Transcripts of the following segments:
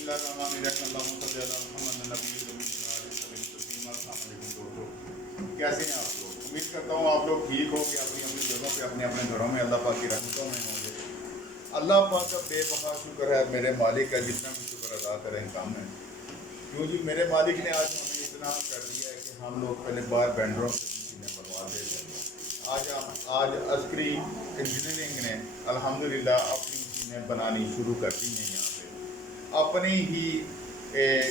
कैसे हैं आप लोग? उम्मीद करता हूँ आप लोग ठीक हो कि अपनी अपनी जगहों पे अपने अपने घरों में अल्लाह पाक की रहमतों में होंगे। अल्लाह पाक का बेबहा शुक्र है मेरे मालिक का, जितना भी शुक्र अदा करें कम है। क्यों जी, मेरे मालिक ने आज हमें इतना कर दिया है कि हम लोग पहले बाहर वेंडरों से मशीनें बनवाते थे। आज अस्करी इंजीनियरिंग ने अल्हम्दुलिल्लाह अपनी मशीनें बनानी शुरू कर दी हैं। यहाँ पे अपनी ही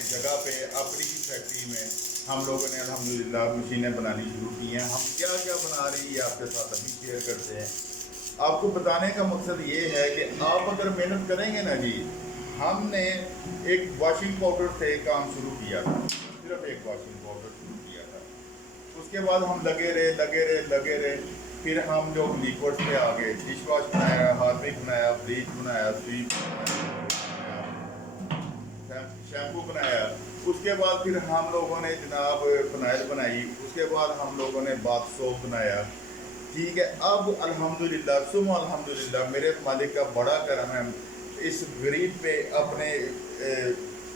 जगह पे अपनी ही फैक्ट्री में हम लोगों ने अल्हम्दुलिल्लाह मशीनें बनानी शुरू की हैं। हम क्या क्या बना रही है आपके साथ अभी शेयर करते हैं। आपको बताने का मकसद ये है कि आप अगर मेहनत करेंगे ना जी, हमने एक वॉशिंग पाउडर से काम शुरू किया था, सिर्फ एक वॉशिंग पाउडर शुरू किया था। उसके बाद हम लगे रहे, फिर हम लोग लिक्विड पे आ गए। डिश वॉश बनाया, हार्पिक बनाया, ब्लीच बनाया, स्वीप बनाया, शैम्पू बनाया। उसके बाद फिर हम लोगों ने जनाब फिनाइल बनाई। उसके बाद हम लोगों ने बाथ सोप बनाया। ठीक है, अब अल्हम्दुलिल्लाह सुबह अल्हम्दुलिल्लाह मेरे मालिक का बड़ा करम है। इस गरीब पे अपने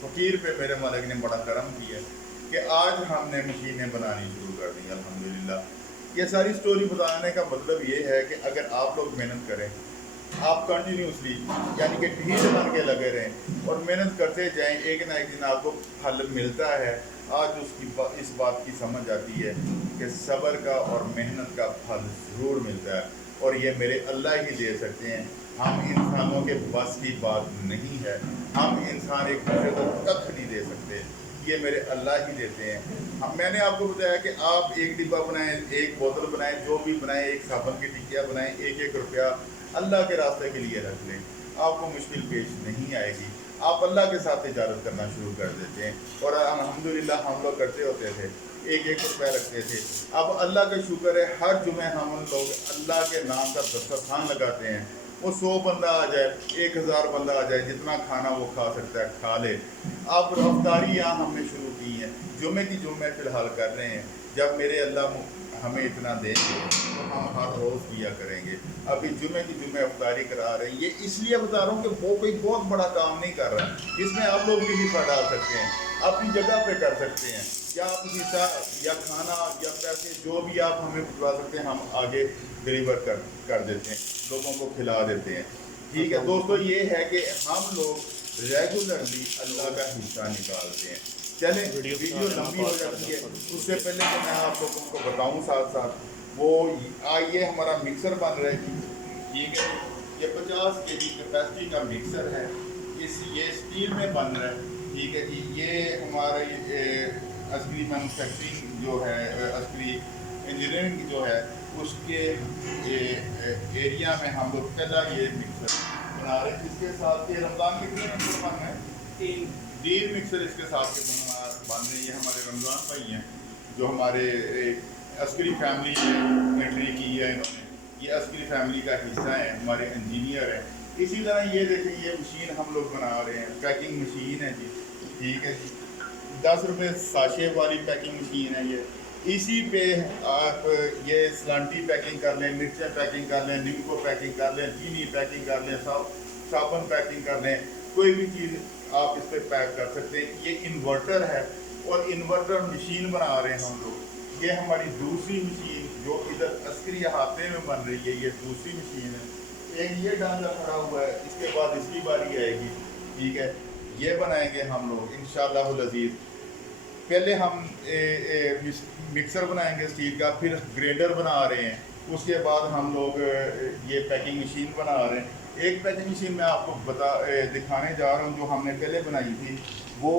फ़कीर पे मेरे मालिक ने बड़ा करम किया कि आज हमने मशीनें बनानी शुरू कर दी अल्हम्दुलिल्लाह। ये सारी स्टोरी बताने का मतलब ये है कि अगर आप लोग मेहनत करें, आप कंटिन्यूसली यानी कि ढील बन के लगे रहें और मेहनत करते जाएं, एक ना एक दिन आपको फल मिलता है। आज इस बात की समझ आती है कि सब्र का और मेहनत का फल ज़रूर मिलता है, और ये मेरे अल्लाह ही दे सकते हैं। हम इंसानों के बस की बात नहीं है। हम इंसान एक दूसरे को कख नहीं दे सकते, ये मेरे अल्लाह ही देते हैं। मैंने आपको बताया कि आप एक डिब्बा बनाएं, एक बोतल बनाएं, जो भी बनाएं, एक साबुन की टिकिया बनाएं, एक रुपया अल्लाह के रास्ते के लिए रख लें, आपको मुश्किल पेश नहीं आएगी। आप अल्लाह के साथ तिजारत करना शुरू कर देते हैं। और अल्हम्दुलिल्लाह हम लोग करते होते थे, एक रुपया रखते थे। अब अल्लाह का शुक्र है, हर जुमे हम लोग अल्लाह के नाम का दस्तरखान लगाते हैं। वो 100 बंदा आ जाए, 1000 बंदा आ जाए, जितना खाना वो खा सकता है खा ले। अब रफ्तारी यहाँ हमने शुरू की है, जुमे की जुमे फ़िलहाल कर रहे हैं। जब मेरे अल्लाह हमें इतना देंगे तो हम हर रोज़ किया करेंगे। अभी जुमे की जुमे अफ्तारी करा रहे हैं। ये इसलिए बता रहा हूँ कि वो कोई बहुत बड़ा काम नहीं कर रहा, इसमें आप लोग भी हिस्सा डाल सकते हैं, अपनी जगह पे कर सकते हैं। या आप हिस्सा या खाना या पैसे जो भी आप हमें भिजवा सकते हैं, हम आगे डिलीवर कर देते हैं, लोगों को खिला देते हैं। ठीक है दोस्तों, ये है कि हम लोग रेगुलरली अल्लाह का हिस्सा निकालते हैं। चलें, वीडियो लंबी हो जाती है, उससे पहले तो मैं आप लोगों को बताऊं साथ साथ वो ये हमारा मिक्सर बन रहा है जी। ठीक है, ये 50 kg कैपेसिटी का मिक्सर है। ये स्टील में बन रहा है। ठीक है जी, ये हमारे अस्करी मैन्युफैक्चरिंग जो है, अस्करी इंजीनियरिंग जो है, उसके एरिया में हम लोग पहला ये मिक्सर बना रहे हैं। इसके साथ ये रमज़ान के कितने मिक्सर बन रहे हैं? 3 मिक्सर इसके साथ के बन रहे हैं। हमारे रमज़ान भाई हैं जो हमारे अस्करी फैमिली में एंट्री की है इन्होंने, ये अस्करी फैमिली का हिस्सा है, हमारे इंजीनियर हैं। इसी तरह ये देखें, ये मशीन हम लोग बना रहे हैं, पैकिंग मशीन है जी। ठीक है जी, 10 रुपये साशे वाली पैकिंग मशीन है ये। इसी पे आप ये सलांटी पैकिंग कर लें, मिर्चें पैकिंग कर लें, नींबू पैकिंग कर लें, चीनी पैकिंग कर लें, साबुन पैकिंग कर लें, कोई भी चीज़ आप इस पर पैक कर सकते हैं। ये इन्वर्टर है और इन्वर्टर मशीन बना रहे हैं हम लोग। ये हमारी दूसरी मशीन जो इधर अस्करी अहाते में बन रही है, ये दूसरी मशीन है। एक ये डांचा खड़ा हुआ है, इसके बाद इसकी बारी आएगी। ठीक है, ये बनाएंगे हम लोग इंशाअल्लाह अज़ीज़। पहले हम मिक्सर बनाएंगे स्टील का, फिर ग्राइंडर बना रहे हैं, उसके बाद हम लोग ये पैकिंग मशीन बना रहे हैं। एक पैकिंग मशीन मैं आपको दिखाने जा रहा हूँ जो हमने पहले बनाई थी। वो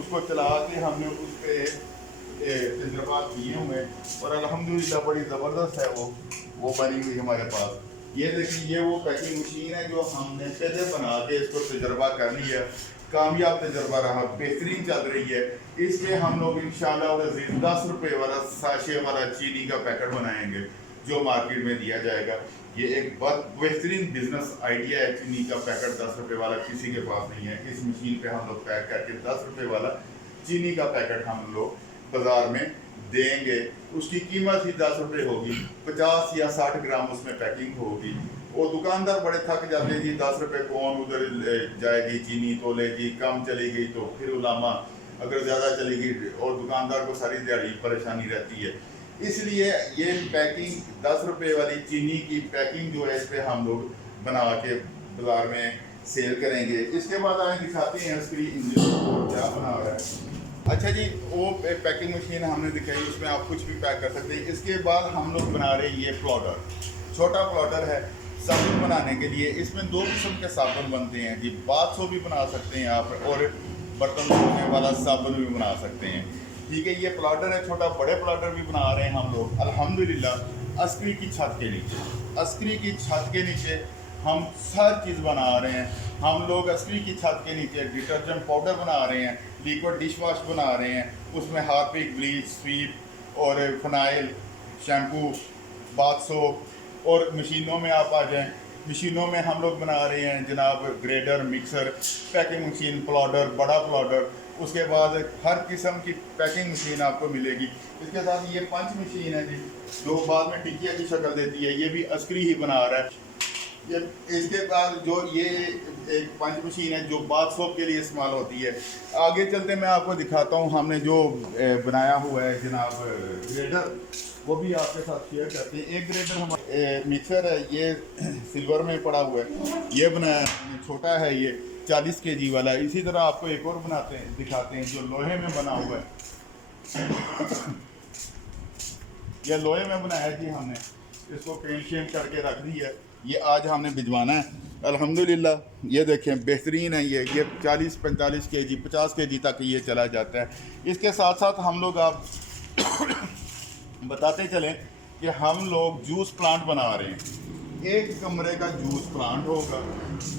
उसको चला के हमने उस पर तजर्बा किए हुए और अल्हम्दुलिल्लाह बड़ी ज़बरदस्त है वो बनी हुई हमारे पास। ये देखिए, ये वो पैकिंग मशीन है जो हमने पहले बना के इसको तजर्बा कर लिया, कामयाब तजर्बा रहा, बेहतरीन चल रही है। इसमें हम लोग इंशाअल्लाह 10 रुपये वाला साशे वाला चीनी का पैकेट बनाएंगे जो मार्केट में दिया जाएगा। ये एक बहुत बेहतरीन बिजनेस आइडिया है। चीनी का पैकेट 10 रुपये वाला किसी के पास नहीं है। इस मशीन पे हम लोग पैक करके 10 रुपये वाला चीनी का पैकेट हम लोग बाज़ार में देंगे। उसकी कीमत ही 10 रुपये होगी, 50 या 60 ग्राम उसमें पैकिंग होगी। वो दुकानदार बड़े थक जाते हैं जी, 10 रुपए कौन उधर जाएगी, चीनी तोले जी, कम चली गई तो फिर उलामा, अगर ज़्यादा चली गई, और दुकानदार को सारी दिहाड़ी परेशानी रहती है। इसलिए ये पैकिंग 10 रुपए वाली चीनी की पैकिंग जो है, इस पर हम लोग बना के बाज़ार में सेल करेंगे। इसके बाद आगे दिखाते हैं इसकी इंजन को क्या बना रहा है। अच्छा जी, वो पैकिंग मशीन हमने दिखाई, उसमें आप कुछ भी पैक कर सकते हैं। इसके बाद हम लोग बना रहे हैं ये प्लॉटर, छोटा प्लॉटर है साबुन बनाने के लिए। इसमें 2 किस्म के साबुन बनते हैं जी, बाथ सोप भी बना सकते हैं आप, और बर्तन धोने वाला साबुन भी बना सकते हैं। ठीक है, ये प्लॉटर है छोटा, बड़े प्लॉटर भी बना रहे हैं हम लोग अल्हम्दुलिल्लाह। अस्करी की छत के नीचे, अस्करी की छत के नीचे हम हर चीज़ बना रहे हैं। हम लोग अस्करी की छत के नीचे डिटर्जेंट पाउडर बना रहे हैं, लिक्विड डिश वॉश बना रहे हैं, उसमें हार्पिक, ब्लीच, स्वीप और फिनाइल, शैम्पू, बाथ सोप। और मशीनों में आप आ जाएं, मशीनों में हम लोग बना रहे हैं जनाब ग्रेडर, मिक्सर, पैकिंग मशीन, प्लॉडर, बड़ा प्लॉडर। उसके बाद हर किस्म की पैकिंग मशीन आपको मिलेगी। इसके साथ ये पंच मशीन है जी, जो बाद में टिकिया की शक्ल देती है, ये भी अस्करी ही बना रहा है। ये इसके बाद जो ये एक पंच मशीन है जो बाथ सोप के लिए इस्तेमाल होती है। आगे चलते मैं आपको दिखाता हूँ हमने जो बनाया हुआ है जनाब ग्रेडर, वो भी आपके साथ शेयर करते हैं। एक ग्रेडर हमारा मिक्सर है, ये सिल्वर में पड़ा हुआ है, ये बनाया छोटा है, ये 40 kg वाला है। इसी तरह आपको एक और बनाते हैं, दिखाते हैं जो लोहे में बना हुआ है। ये लोहे में बनाया जी हमने, इसको पेंट शेंट करके रख दी है। ये आज हमने भिजवाना है अल्हम्दुलिल्लाह। ये देखें बेहतरीन है, ये 40-45 kg 50 kg तक ये चला जाता है। इसके साथ साथ हम लोग आप बताते चलें कि हम लोग जूस प्लांट बना रहे हैं। एक कमरे का जूस प्लांट होगा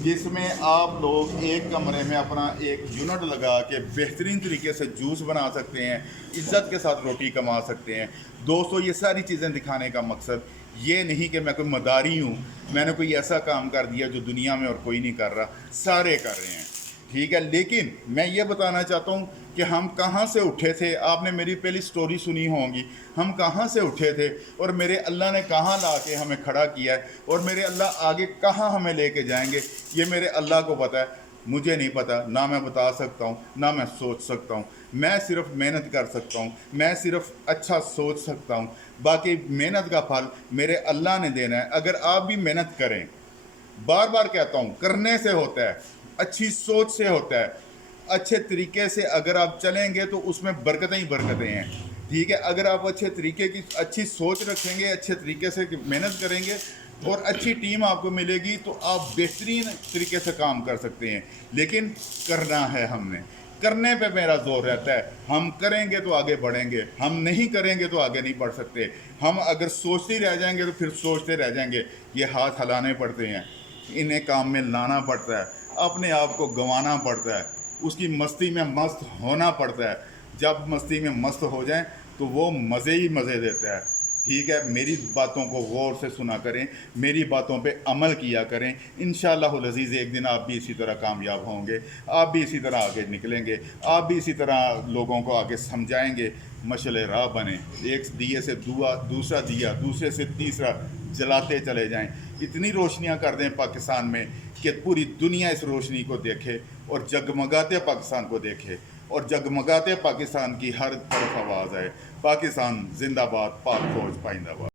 जिसमें आप लोग एक कमरे में अपना एक यूनिट लगा के बेहतरीन तरीके से जूस बना सकते हैं, इज्जत के साथ रोटी कमा सकते हैं। दोस्तों, ये सारी चीज़ें दिखाने का मकसद ये नहीं कि मैं कोई मदारी हूँ, मैंने कोई ऐसा काम कर दिया जो दुनिया में और कोई नहीं कर रहा, सारे कर रहे हैं। ठीक है, लेकिन मैं ये बताना चाहता हूँ कि हम कहाँ से उठे थे। आपने मेरी पहली स्टोरी सुनी होगी, हम कहाँ से उठे थे और मेरे अल्लाह ने कहाँ ला के हमें खड़ा किया है, और मेरे अल्लाह आगे कहाँ हमें लेके जाएंगे ये मेरे अल्लाह को पता है, मुझे नहीं पता। ना मैं बता सकता हूँ, ना मैं सोच सकता हूँ। मैं सिर्फ मेहनत कर सकता हूँ, मैं सिर्फ अच्छा सोच सकता हूँ। बाकी मेहनत का फल मेरे अल्लाह ने देना है। अगर आप भी मेहनत करें, बार बार कहता हूँ, करने से होता है, अच्छी सोच से होता है। अच्छे तरीके से अगर आप चलेंगे तो उसमें बरकतें ही बरकतें हैं। ठीक है, अगर आप अच्छे तरीके की अच्छी सोच रखेंगे, अच्छे तरीके से मेहनत करेंगे और अच्छी टीम आपको मिलेगी तो आप बेहतरीन तरीके से काम कर सकते हैं। लेकिन करना है, हमने करने पे मेरा जोर रहता है। हम करेंगे तो आगे बढ़ेंगे, हम नहीं करेंगे तो आगे नहीं बढ़ सकते। हम अगर सोचते ही रह जाएंगे तो फिर सोचते रह जाएंगे। ये हाथ हिलाने पड़ते हैं, इन्हें काम में लाना पड़ता है, अपने आप को गंवाना पड़ता है, उसकी मस्ती में मस्त होना पड़ता है। जब मस्ती में मस्त हो जाएं तो वो मज़े ही मज़े देता है। ठीक है, मेरी बातों को गौर से सुना करें, मेरी बातों पे अमल किया करें। इंशाअल्लाहुल अज़ीज़ एक दिन आप भी इसी तरह कामयाब होंगे, आप भी इसी तरह आगे निकलेंगे, आप भी इसी तरह लोगों को आगे समझाएंगे, मशअले राह बने। एक दिए से दूसरा दिया, दूसरे से तीसरा जलाते चले जाएं। इतनी रोशनियां कर दें पाकिस्तान में कि पूरी दुनिया इस रोशनी को देखे और जगमगाते पाकिस्तान को देखे, और जगमगाते पाकिस्तान की हर तरफ आवाज़ आए। पाकिस्तान जिंदाबाद, पाक फौज पाइंदाबाद।